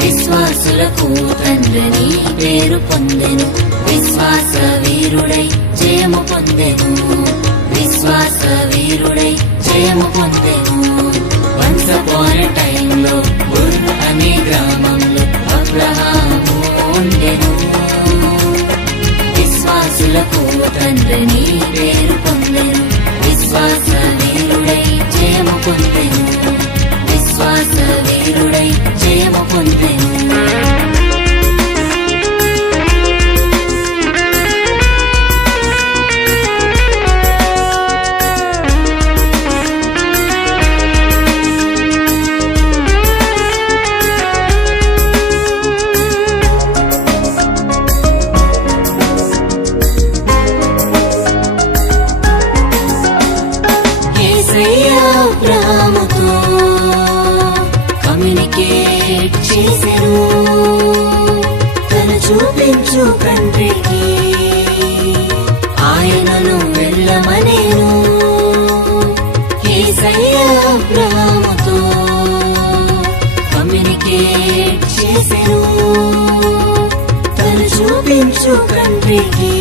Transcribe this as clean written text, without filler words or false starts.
విశ్వాసులకు తండ్రిని పేరు పొందెను, విశ్వాస వీరుడై జయము పొందెను, విశ్వాస వీరుడై జయము పొందెను. వన్స్ అపాన్ ఎ టైమ్ లో ఉర్ అనే గ్రామంలో అబ్రహాము ఉండెను. విశ్వాసులకు తండ్రిని పేరు పొందెను, విశ్వాస వీరుడై జయము పొందెను, విశ్వాస వీరుడై జయము పొందెను. అబ్రహాముతో కమ్యూనికేట్ చేసెను, తను చూపించు కంట్రీకి ఆయనను వెళ్ళమనేను. యేసయ్య అబ్రహాముతో కమ్యూనికేట్ చేసెను, తను చూపించు కంట్రీకి